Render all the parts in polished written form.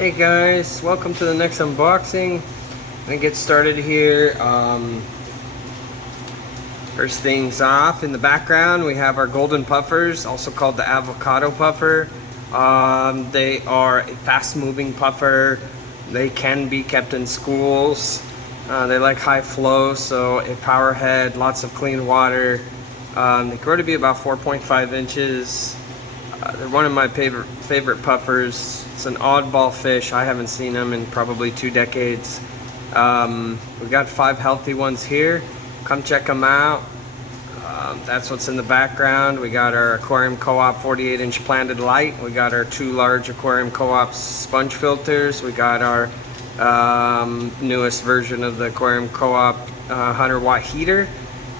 Hey guys, welcome to the next unboxing. I'm gonna get started here. First things off, in the background we have our golden puffers, also called the avocado puffer. They are a fast-moving puffer. They can be kept in schools. They like high flow, so a power head, lots of clean water. They grow to be about 4.5 inches. They're one of my favorite puffers. It's an oddball fish. I haven't seen them in probably 2 decades. We got 5 healthy ones here. Come check them out. That's what's in the background. We got our Aquarium Co-op 48-inch planted light. We got our 2 large Aquarium Co-op sponge filters. We got our newest version of the Aquarium Co-op 100-watt heater.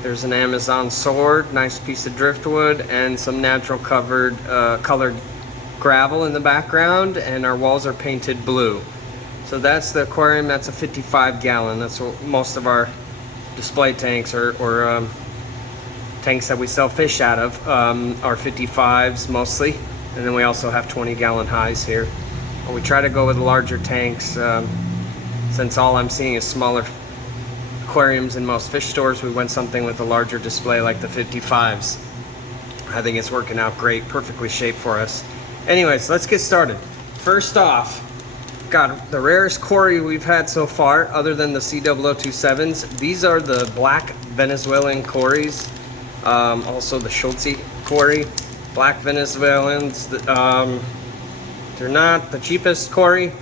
There's an Amazon sword, nice piece of driftwood, and some natural colored gravel in the background, and our walls are painted blue. So that's the aquarium. That's a 55-gallon. That's what most of our display tanks or tanks that we sell fish out of are 55s mostly, and then we also have 20-gallon highs here. But we try to go with larger tanks since all I'm seeing is smaller aquariums in most fish stores. We went something with a larger display like the 55s. I think it's working out great, perfectly shaped for us. Anyways, let's get started. First off, got the rarest Cory we've had so far, other than the C0027s. These are the black Venezuelan Corys, also the Schultz Cory. Black Venezuelans. They're not the cheapest Cory,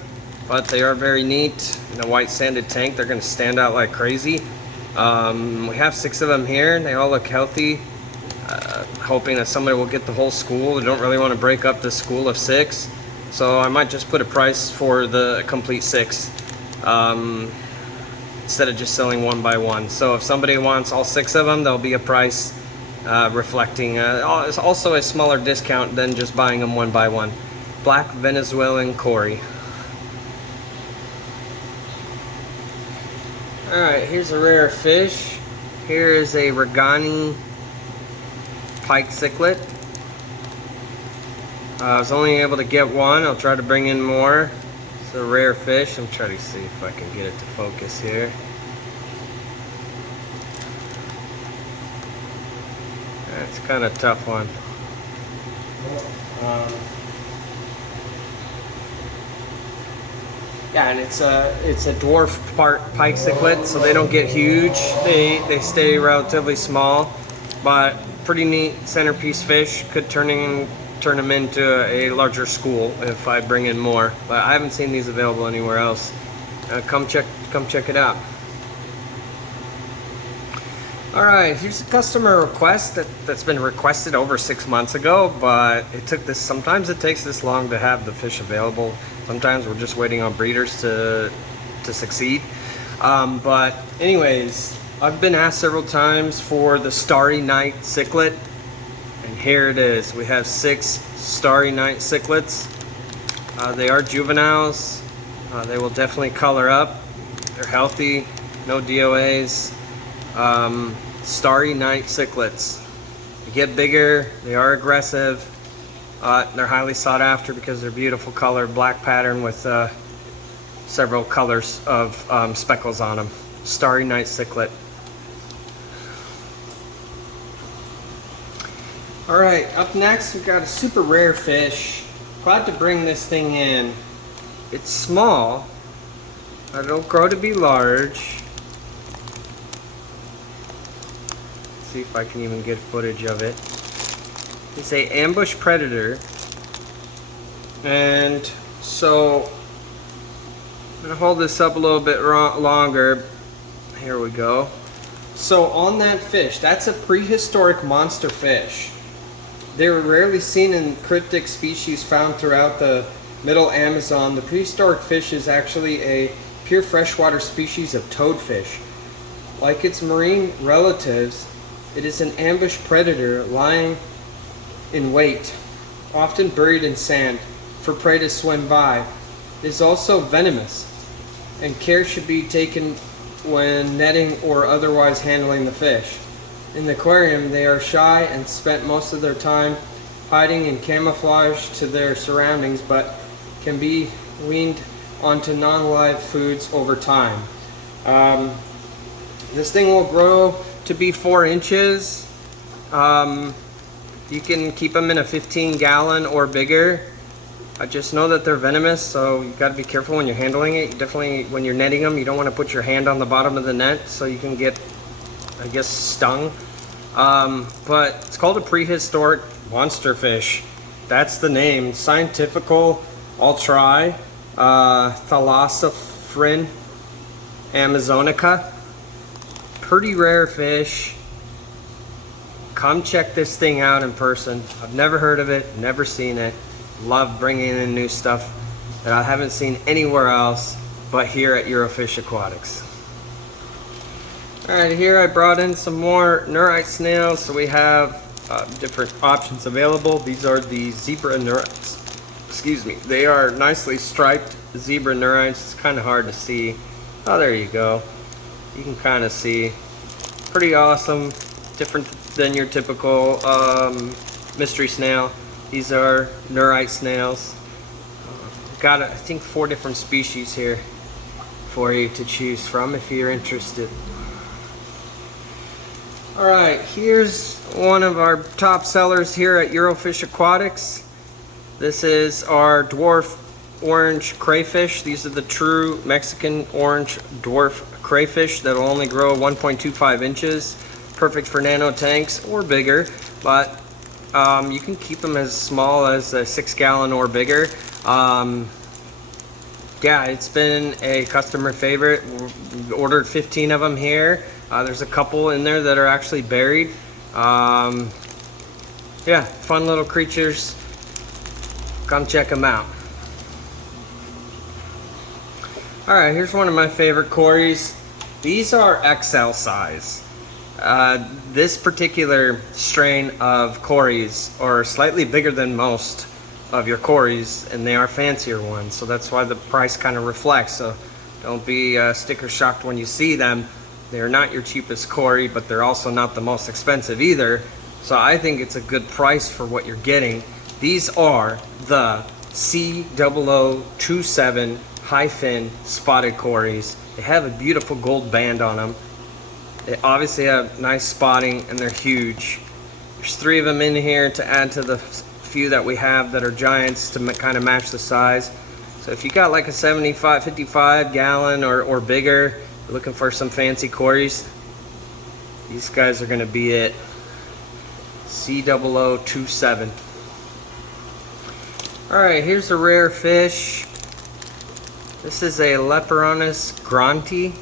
but they are very neat. In a white sanded tank, they're going to stand out like crazy. We have 6 of them here. They all look healthy. Hoping that somebody will get the whole school. I don't really want to break up the school of 6, so I might just put a price for the complete 6 instead of just selling one by one. So if somebody wants all 6 of them, there'll be a price reflecting it's also a smaller discount than just buying them one by one. Black Venezuelan Cory. Alright, here's a rare fish. Here is a Rani Pike cichlid. I was only able to get one. I'll try to bring in more. It's a rare fish. I'm trying to see if I can get it to focus here. It's kind of a tough one. Yeah, and it's a dwarf pike cichlid, so they don't get huge. They stay relatively small, but pretty neat centerpiece fish. Could turn them into a larger school if I bring in more. But I haven't seen these available anywhere else. Come check it out. All right, here's a customer request that's been requested over 6 months ago, but it took this. Sometimes it takes this long to have the fish available. Sometimes we're just waiting on breeders to succeed. But anyways, I've been asked several times for the Starry Night cichlid, and here it is. We have 6 Starry Night cichlids. They are juveniles. They will definitely color up. They're healthy, no DOAs. Starry Night cichlids. They get bigger, they are aggressive. They're highly sought after because they're beautiful color, black pattern with several colors of speckles on them. Starry Night cichlid. Alright, up next we've got a super rare fish. Proud to bring this thing in. It's small, but it'll grow to be large. Let's see if I can even get footage of it. It's a ambush predator, and so I'm gonna hold this up a little bit longer. Here we go. So on that fish, that's a prehistoric monster fish. They were rarely seen in cryptic species found throughout the middle Amazon. The prehistoric fish is actually a pure freshwater species of toadfish. Like its marine relatives, it is an ambush predator lying in wait, often buried in sand, for prey to swim by. It is also venomous, and care should be taken when netting or otherwise handling the fish. In the aquarium, they are shy and spent most of their time hiding in camouflage to their surroundings, but can be weaned onto non-live foods over time. This thing will grow to be 4 inches. You can keep them in a 15-gallon or bigger. I just know that they're venomous, so you got to be careful when you're handling it. You definitely, when you're netting them, you don't want to put your hand on the bottom of the net so you can get, I guess, stung. But it's called a prehistoric monster fish. That's the name. Scientifical, I'll try. Thalassophryne amazonica. Pretty rare fish. Come check this thing out in person. I've never heard of it, never seen it. Love bringing in new stuff that I haven't seen anywhere else but here at Eurofish Aquatics. Alright, here I brought in some more neurite snails. So we have different options available. These are the zebra neurites. Excuse me. They are nicely striped zebra neurites. It's kind of hard to see. Oh, there you go. You can kind of see. Pretty awesome. Different than your typical mystery snail. These are neurite snails. Got, I think, 4 different species here for you to choose from if you're interested. Alright, here's one of our top sellers here at Eurofish Aquatics. This is our dwarf orange crayfish. These are the true Mexican orange dwarf crayfish that will only grow 1.25 inches. Perfect for nano tanks or bigger, but you can keep them as small as a 6-gallon or bigger. Yeah, it's been a customer favorite. We ordered 15 of them here. There's a couple in there that are actually buried. Yeah, fun little creatures. Come check them out. Alright, here's one of my favorite Corys. These are XL size. This particular strain of Corys are slightly bigger than most of your Corys, and they are fancier ones, so that's why the price kind of reflects. So don't be sticker shocked when you see them. They're not your cheapest Cory, but they're also not the most expensive either. So I think it's a good price for what you're getting. These are the C0027 high fin spotted Corys. They have a beautiful gold band on them. They obviously have nice spotting and they're huge. There's 3 of them in here to add to the few that we have that are giants to kind of match the size. So if you got like a 55 gallon or bigger, you're looking for some fancy Corys, these guys are going to be it. C0027. Alright, here's a rare fish. This is a Leonus Grti.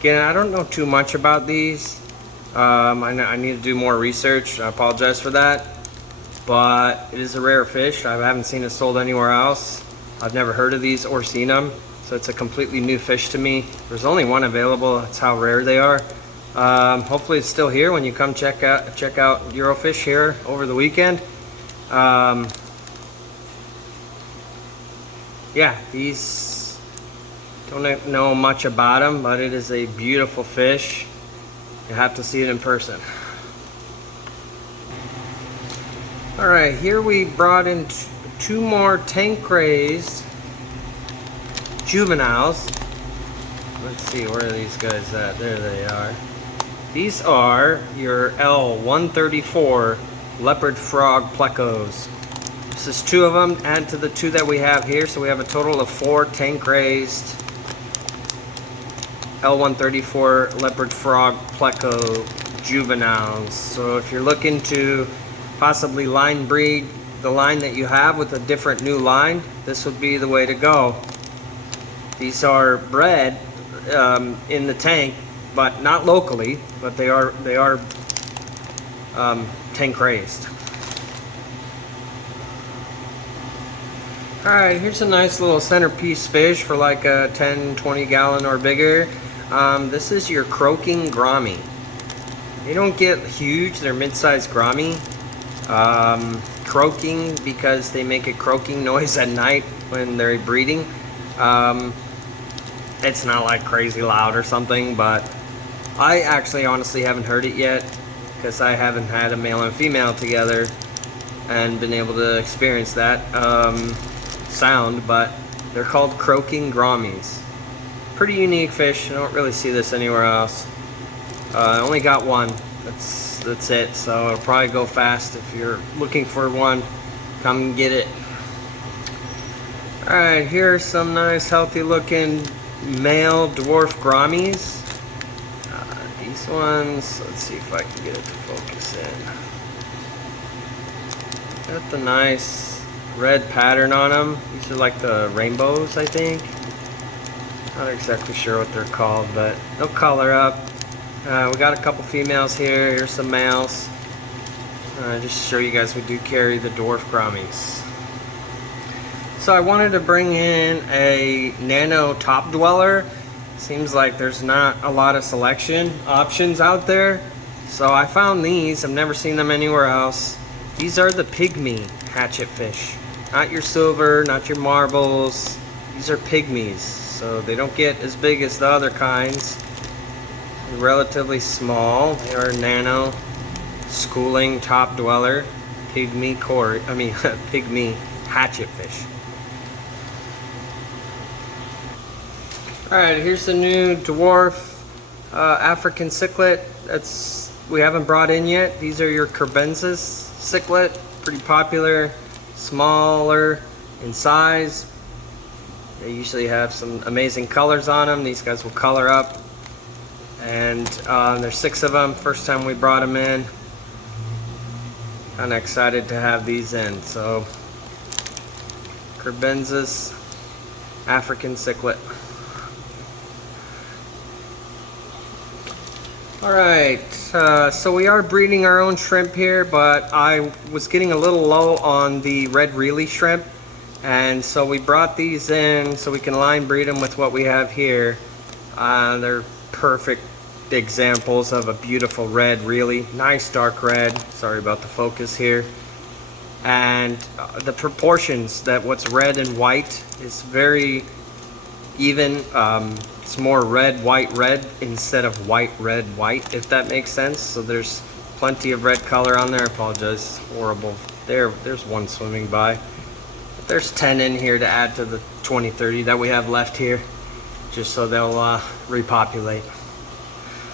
Again, I don't know too much about these. I need to do more research. I apologize for that. But it is a rare fish. I haven't seen it sold anywhere else. I've never heard of these or seen them. So it's a completely new fish to me. There's only one available. That's how rare they are. Hopefully it's still here when you come check out Eurofish here over the weekend. Yeah, these, don't know much about them, but it is a beautiful fish. You have to see it in person. Alright, here we brought in 2 more tank raised juveniles. Let's see, where are these guys at? There they are. These are your L134 leopard frog plecos. This is 2 of them, add to the 2 that we have here, so we have a total of 4 tank raised L134 leopard frog pleco juveniles. So if you're looking to possibly line breed the line that you have with a different new line, this would be the way to go. These are bred in the tank, but not locally, but they are tank raised. Alright, here's a nice little centerpiece fish for like a 10-20 gallon or bigger. This is your croaking grommy. They don't get huge, they're mid-sized grommy. Croaking because they make a croaking noise at night when they're breeding. It's not like crazy loud or something, but I actually honestly haven't heard it yet because I haven't had a male and female together and been able to experience that. sound, but they're called croaking grommies. Pretty unique fish. I don't really see this anywhere else. I only got one. That's it. So it'll probably go fast. If you're looking for one, come get it. All right, here are some nice, healthy looking male dwarf grommies. These ones, let's see if I can get it to focus in. Got the nice red pattern on them. These are like the rainbows, I think. Not exactly sure what they're called, but they'll color up. We got a couple females here. Here's some males. Just to show you guys, we do carry the dwarf grommies. So I wanted to bring in a nano top dweller. Seems like there's not a lot of selection options out there. So I found these. I've never seen them anywhere else. These are the pygmy hatchet fish. Not your silver, not your marbles. These are pygmies. So they don't get as big as the other kinds. They're relatively small. They are nano schooling top dweller. Pygmy Cory, pygmy hatchet fish. Alright, here's the new dwarf African cichlid we haven't brought in yet. These are your Carbensis cichlid, pretty popular, smaller in size. They usually have some amazing colors on them. These guys will color up, and there's 6 of them. First time we brought them in. Kind of excited to have these in. So Carbensis African cichlid. Alright, so we are breeding our own shrimp here, but I was getting a little low on the red reely shrimp, and so we brought these in so we can line breed them with what we have here. They're perfect examples of a beautiful red reely, nice dark red. Sorry about the focus here. And the proportions, that what's red and white is very even. It's more red, white, instead of white, red, white, if that makes sense. So there's plenty of red color on there. I apologize, horrible. There's one swimming by. But there's 10 in here to add to the 20, 30 that we have left here, just so they'll repopulate.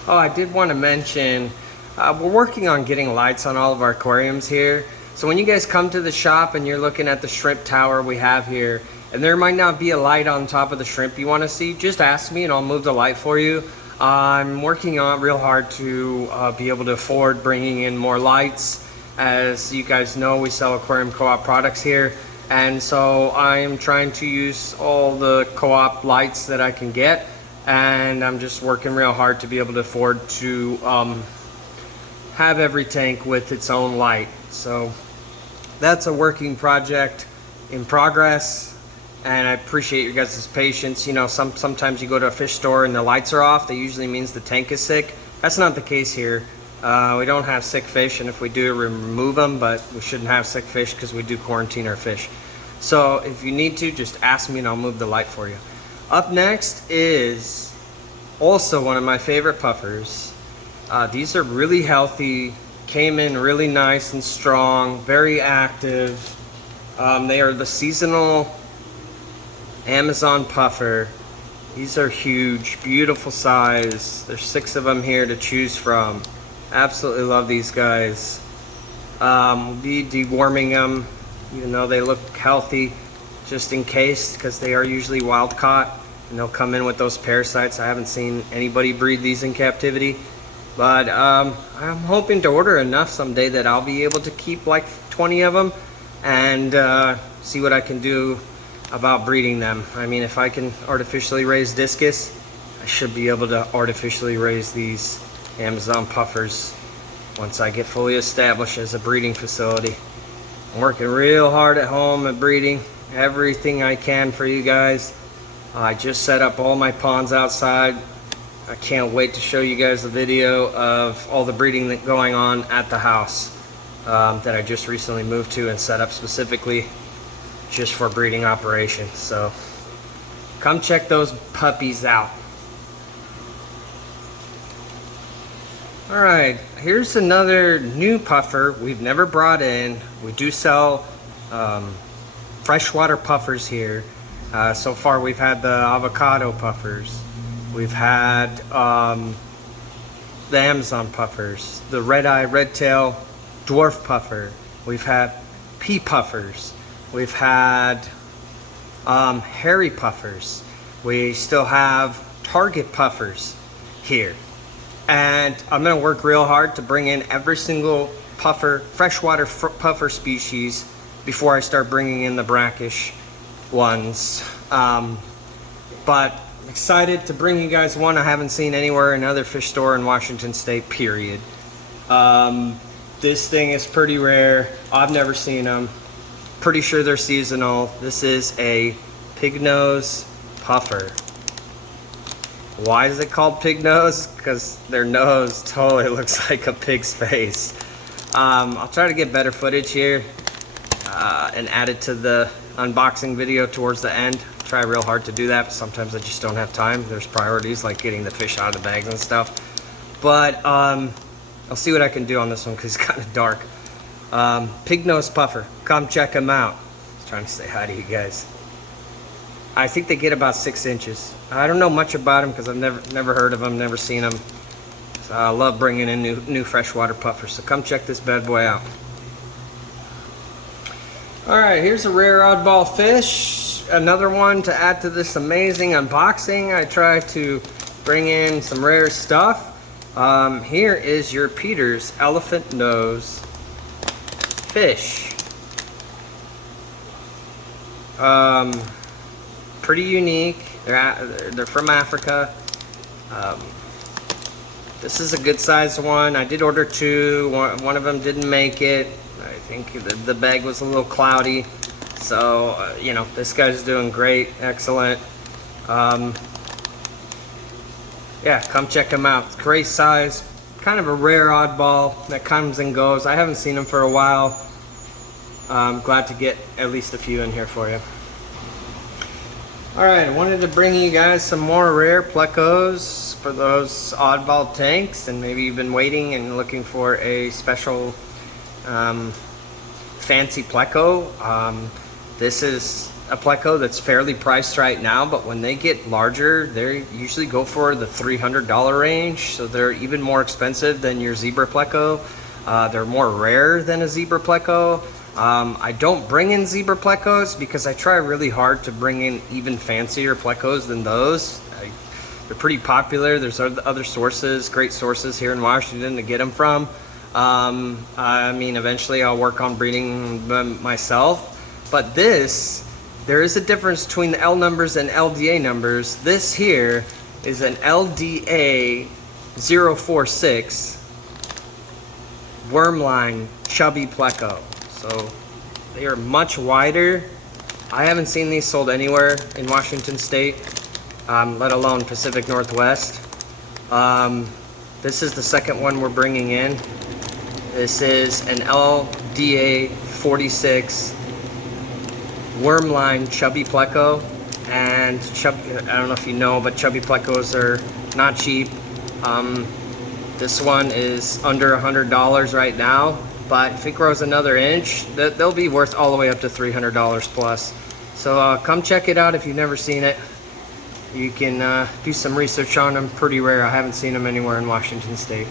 Oh, I did want to mention, we're working on getting lights on all of our aquariums here. So when you guys come to the shop and you're looking at the shrimp tower we have here, and there might not be a light on top of the shrimp you want to see, just ask me and I'll move the light for you. I'm working on real hard to be able to afford bringing in more lights. As you guys know, we sell aquarium co-op products here, and so I am trying to use all the co-op lights that I can get, and I'm just working real hard to be able to afford to have every tank with its own light. So that's a working project in progress. And I appreciate your guys' patience. You know, sometimes you go to a fish store and the lights are off. That usually means the tank is sick. That's not the case here. We don't have sick fish, and if we do, remove them, but we shouldn't have sick fish because we do quarantine our fish. So if you need to, just ask me and I'll move the light for you. Up next is also one of my favorite puffers. These are really healthy, came in really nice and strong, very active. They are the seasonal Amazon puffer. These are huge, beautiful size. There's 6 of them here to choose from. Absolutely love these guys. We'll be deworming them, even though they look healthy, just in case, because they are usually wild caught and they'll come in with those parasites. I haven't seen anybody breed these in captivity, but I'm hoping to order enough someday that I'll be able to keep like 20 of them and see what I can do about breeding them. I mean, if I can artificially raise discus, I should be able to artificially raise these Amazon puffers once I get fully established as a breeding facility. I'm working real hard at home at breeding everything I can for you guys. I just set up all my ponds outside. I can't wait to show you guys the video of all the breeding that's going on at the house that I just recently moved to and set up specifically just for breeding operations. So come check those puppies out. All right, here's another new puffer we've never brought in. We do sell freshwater puffers here. So far we've had the avocado puffers. We've had the Amazon puffers, the red-eye, red-tail dwarf puffer. We've had pea puffers. We've had hairy puffers. We still have target puffers here. And I'm gonna work real hard to bring in every single puffer, freshwater puffer species before I start bringing in the brackish ones. But excited to bring you guys one I haven't seen anywhere in other fish store in Washington State, period. This thing is pretty rare. I've never seen them. Pretty sure they're seasonal. This is a Pignose puffer. Why is it called Pignose? Because their nose totally looks like a pig's face. I'll try to get better footage here and add it to the unboxing video towards the end. Try real hard to do that, but sometimes I just don't have time. There's priorities like getting the fish out of the bags and stuff. But I'll see what I can do on this one because it's kind of dark. Pignose puffer, come check them out. Just trying to say hi to you guys. I think they get about 6 inches. I don't know much about them because I've never heard of them, never seen them. So I love bringing in new freshwater puffers. So come check this bad boy out. All right, here's a rare oddball fish. Another one to add to this amazing unboxing. I try to bring in some rare stuff. Here is your Peter's elephant nose fish. Pretty unique. They're from Africa. This is a good sized one. I did order 2. One of them didn't make it. I think the bag was a little cloudy. So, you know, this guy's doing great. Excellent. Yeah, come check him out. It's great size. Kind of a rare oddball that comes and goes. I haven't seen him for a while. I'm glad to get at least a few in here for you. Alright, I wanted to bring you guys some more rare plecos for those oddball tanks, and maybe you've been waiting and looking for a special fancy pleco. This is a pleco that's fairly priced right now, but when they get larger, they usually go for the $300 range, so they're even more expensive than your zebra pleco. They're more rare than a zebra pleco. I don't bring in zebra plecos because I try really hard to bring in even fancier plecos than those. They're pretty popular. There's other sources, great sources here in Washington to get them from. I mean, eventually I'll work on breeding them myself. But this, there is a difference between the L numbers and LDA numbers. This here is an LDA 046 wormline chubby pleco. So they are much wider. I haven't seen these sold anywhere in Washington State, let alone Pacific Northwest. This is the second one we're bringing in. This is an LDA 46 wormline chubby pleco. And I don't know if you know, but chubby plecos are not cheap. This one is under $100 right now. But if it grows another inch, they'll be worth all the way up to $300 plus. So come check it out if you've never seen it. You can do some research on them. Pretty rare. I haven't seen them anywhere in Washington State.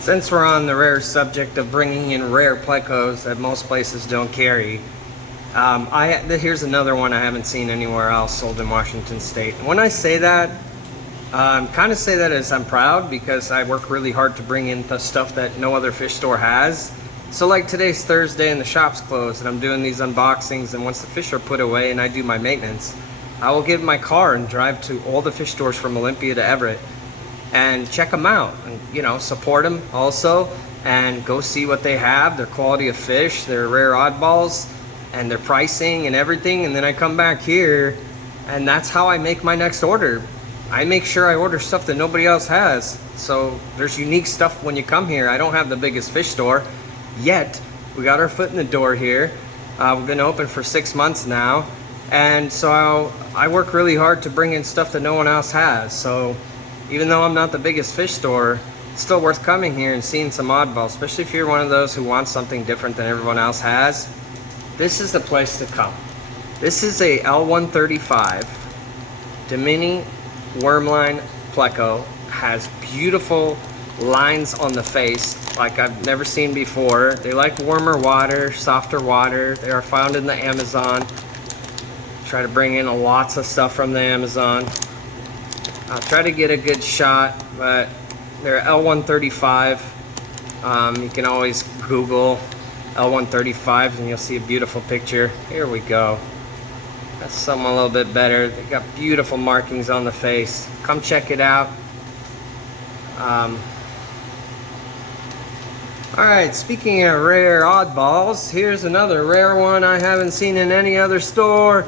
Since we're on the rare subject of bringing in rare plecos that most places don't carry, here's another one I haven't seen anywhere else sold in Washington State. When I say that, kind of say that as I'm proud because I work really hard to bring in the stuff that no other fish store has. So like today's Thursday and the shop's closed and I'm doing these unboxings, and once the fish are put away and I do my maintenance, I will get in my car and drive to all the fish stores from Olympia to Everett and check them out and, you know, support them also and go see what they have, their quality of fish, their rare oddballs, and their pricing and everything. And then I come back here and that's how I make my next order. I make sure I order stuff that nobody else has. So there's unique stuff when you come here. I don't have the biggest fish store yet. We got our foot in the door here. We've been open for 6 months now. And so I work really hard to bring in stuff that no one else has. So even though I'm not the biggest fish store, it's still worth coming here and seeing some oddballs, especially if you're one of those who wants something different than everyone else has. this is the place to come. This is a L135 Domini wormline pleco. Has beautiful lines on the face like I've never seen before. They like warmer water, softer water. They are found in the Amazon. Try to bring in lots of stuff from the Amazon. I'll try to get a good shot, but they're L135. You can always Google L135s and you'll see a beautiful picture. Here we go. That's something a little bit better. They got beautiful markings on the face. Come check it out. Alright, speaking of rare oddballs, here's another rare one I haven't seen in any other store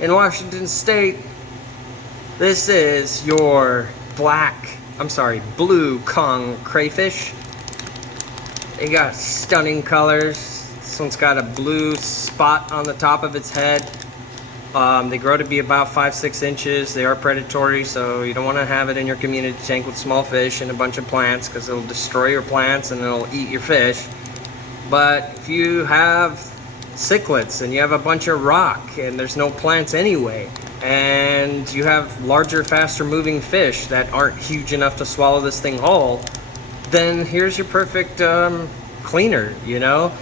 in Washington State. This is your blue Kong crayfish. They got stunning colors. This one's got a blue spot on the top of its head. They grow to be about 5-6 inches. They are predatory, so you don't want to have it in your community tank with small fish and a bunch of plants, because it'll destroy your plants and it'll eat your fish. But if you have cichlids and you have a bunch of rock and there's no plants anyway, and you have larger, faster moving fish that aren't huge enough to swallow this thing whole, then here's your perfect cleaner, you know.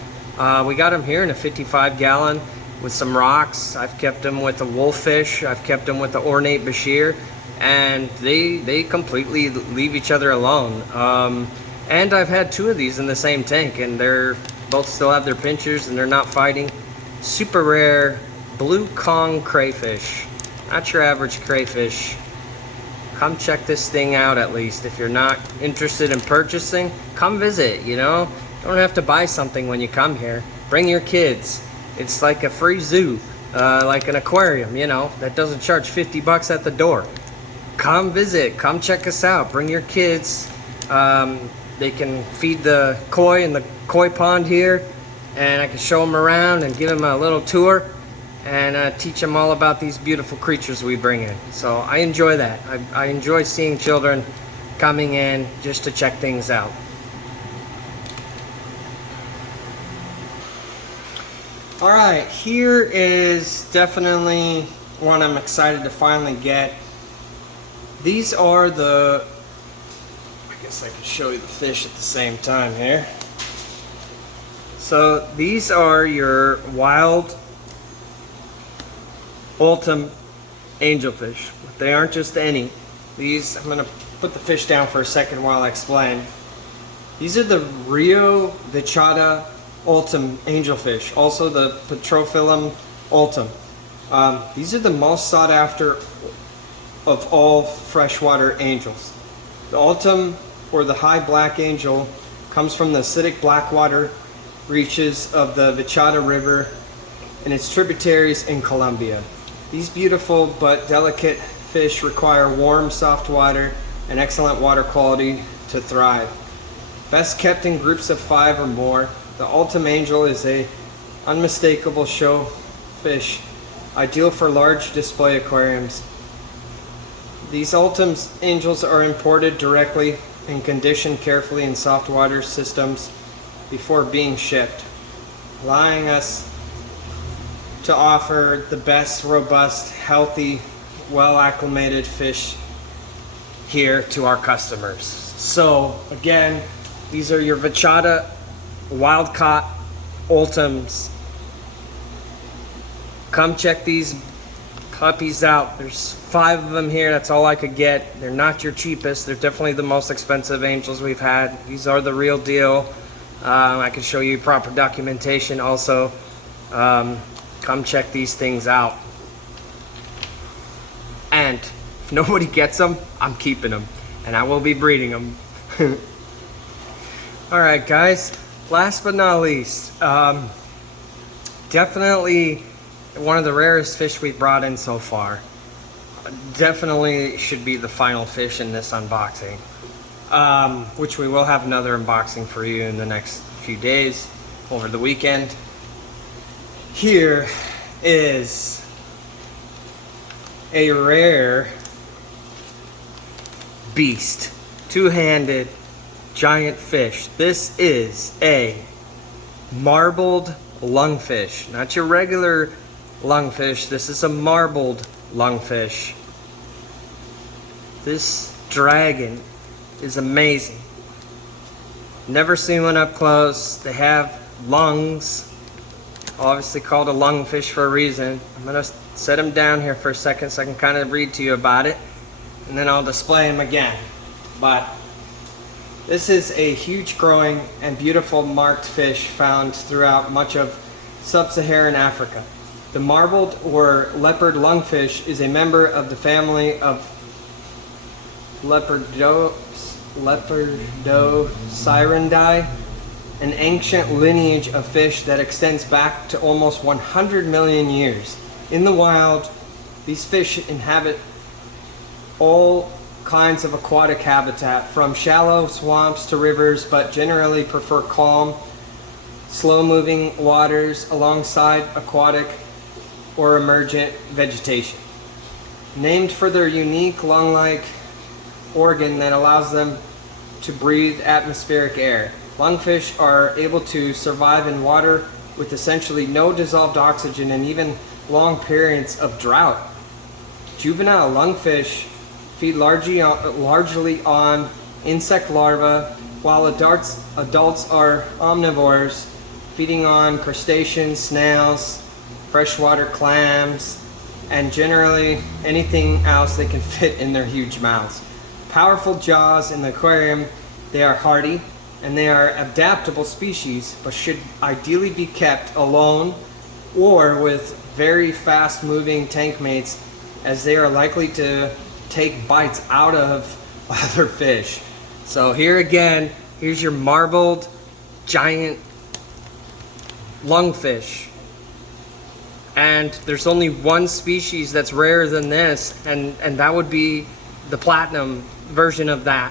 We got them here in a 55-gallon with some rocks. I've kept them with a wolffish. I've kept them with the ornate bashir, and they completely leave each other alone. And I've had 2 of these in the same tank, and they're both still have their pinchers and they're not fighting. Super rare blue Kong crayfish. Not your average crayfish. Come check this thing out at least. If you're not interested in purchasing, come visit, you know. You don't have to buy something when you come here. Bring your kids. It's like a free zoo, like an aquarium, you know, that doesn't charge 50 bucks at the door. Come visit, come check us out. Bring your kids. They can feed the koi in the koi pond here, and I can show them around and give them a little tour and teach them all about these beautiful creatures we bring in. So I enjoy that. I enjoy seeing children coming in just to check things out. Alright, here is definitely one I'm excited to finally get. These are the, I guess I could show you the fish at the same time here. So these are your wild ulum angelfish. They aren't just any. These, I'm going to put the fish down for a second while I explain. These are the Rio Vata ulum angelfish, also the Petrophilum ulum. These are the most sought after of all freshwater angels. The ulum, or the high black angel, comes from the acidic blackwater reaches of the Vachata River and its tributaries in Colombia. These beautiful but delicate fish require warm, soft water and excellent water quality to thrive. Best kept in groups of 5 or more, the ulum angel is a unmistakable show fish, ideal for large display aquariums. These ulum angels are imported directly and conditioned carefully in soft water systems before being shipped, allowing us to offer the best, robust, healthy, well acclimated fish here to our customers. So again, these are your Vachata wild caught ulums. Come check these puppies out. There's 5 of them here. That's all I could get. They're not your cheapest. They're definitely the most expensive angels we've had. These are the real deal. I can show you proper documentation also. Come check these things out. And if nobody gets them, I'm keeping them, and I will be breeding them. All right, guys. Last but not least, definitely one of the rarest fish we've brought in so far. Definitely should be the final fish in this unboxing, which we will have another unboxing for you in the next few days over the weekend. Here is a rare beast, 2-handed giant fish. This is a marbled lungfish. Not your regular lungfish. This is a marbled lungfish. This dragon is amazing. Never seen one up close. They have lungs, obviously called a lungfish for a reason. I'm gonna set him down here for a second so I can kind of read to you about it, and then I'll display him again. But this is a huge growing and beautiful marked fish found throughout much of sub-Saharan Africa. The marbled or leopard lungfish is a member of the family of Leopardocyrinidae, an ancient lineage of fish that extends back to almost 100 million years. In the wild, these fish inhabit all kinds of aquatic habitat, from shallow swamps to rivers, but generally prefer calm, slow-moving waters alongside aquatic or emergent vegetation. Named for their unique lung-like organ that allows them to breathe atmospheric air, lungfish are able to survive in water with essentially no dissolved oxygen and even long periods of drought. Juvenile lungfish feed largely on insect larvae, while adults are omnivores, feeding on crustaceans, snails, freshwater clams, and generally anything else they can fit in their huge mouths. Powerful jaws in the aquarium, they are hardy and they are adaptable species, but should ideally be kept alone or with very fast moving tank mates, as they are likely to take bites out of other fish. So here again, here's your marbled giant lungfish. And there's only one species that's rarer than this, and that would be the platinum version of that.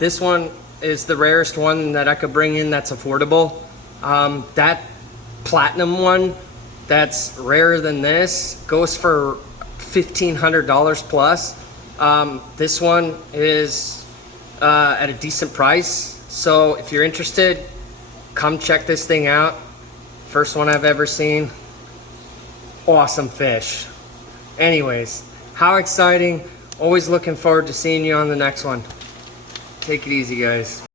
This one is the rarest one that I could bring in that's affordable. That platinum one that's rarer than this goes for $1,500 plus. This one is at a decent price. So if you're interested, come check this thing out. First one I've ever seen. Awesome fish. Anyways, how exciting. Always looking forward to seeing you on the next one. Take it easy, guys.